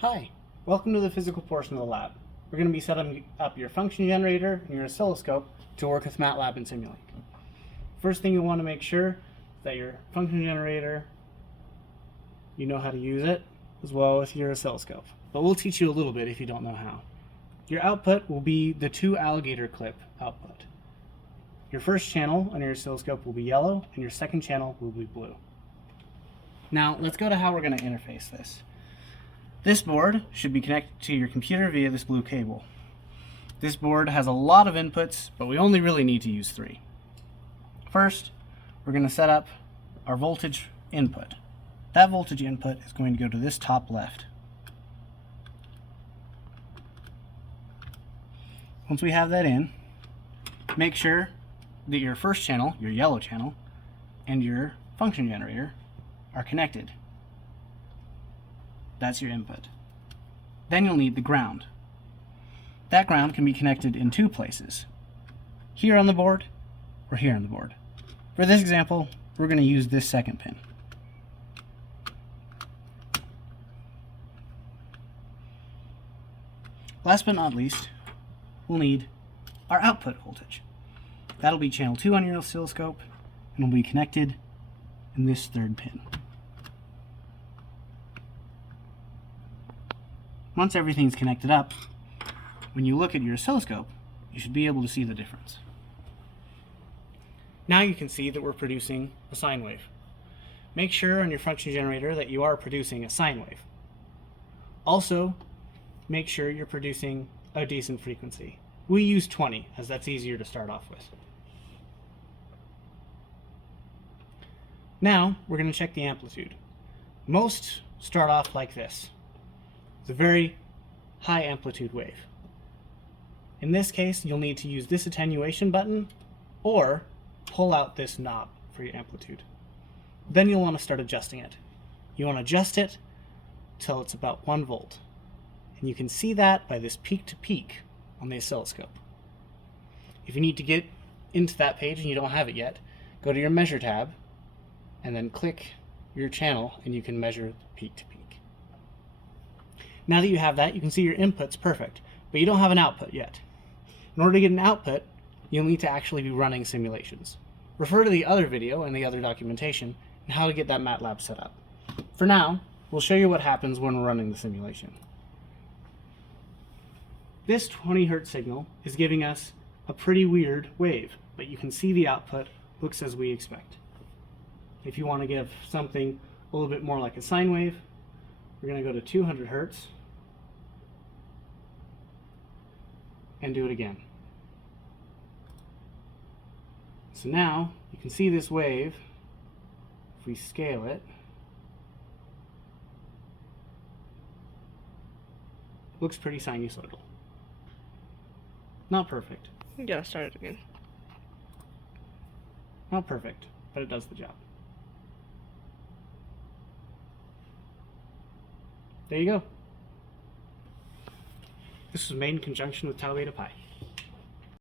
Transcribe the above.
Hi, welcome to the physical portion of the lab. We're going to be setting up your function generator and your oscilloscope to work with MATLAB and Simulink. First thing you want to make sure is that your function generator, you know how to use it, as well as your oscilloscope. But we'll teach you a little bit if you don't know how. Your output will be the 2 alligator clip output. Your first channel on your oscilloscope will be yellow, and your second channel will be blue. Now, let's go to how we're going to interface this. This board should be connected to your computer via this blue cable. This board has a lot of inputs, but we only really need to use 3. First, we're going to set up our voltage input. That voltage input is going to go to this top left. Once we have that in, make sure that your first channel, your yellow channel, and your function generator are connected. That's your input. Then you'll need the ground. That ground can be connected in 2 places. Here on the board, or here on the board. For this example, we're going to use this second pin. Last but not least, we'll need our output voltage. That'll be channel 2 on your oscilloscope, and will be connected in this 3rd pin. Once everything's connected up, when you look at your oscilloscope, you should be able to see the difference. Now you can see that we're producing a sine wave. Make sure on your function generator that you are producing a sine wave. Also, make sure you're producing a decent frequency. We use 20, as that's easier to start off with. Now, we're going to check the amplitude. Most start off like this. It's a very high amplitude wave. In this case, you'll need to use this attenuation button or pull out this knob for your amplitude. Then you'll want to start adjusting it. You want to adjust it till it's about 1 volt. And you can see that by this peak to peak on the oscilloscope. If you need to get into that page and you don't have it yet, go to your measure tab and then click your channel and you can measure peak to peak. Now that you have that, you can see your input's perfect, but you don't have an output yet. In order to get an output, you'll need to actually be running simulations. Refer to the other video and the other documentation on how to get that MATLAB set up. For now, we'll show you what happens when we're running the simulation. This 20 Hz signal is giving us a pretty weird wave, but you can see the output looks as we expect. If you want to give something a little bit more like a sine wave, we're going to go to 200 Hz and do it again. So now you can see this wave. If we scale it, looks pretty sinusoidal. Not perfect. You gotta start it again. Not perfect, but it does the job. There you go. This was made in conjunction with Tau Beta Pi.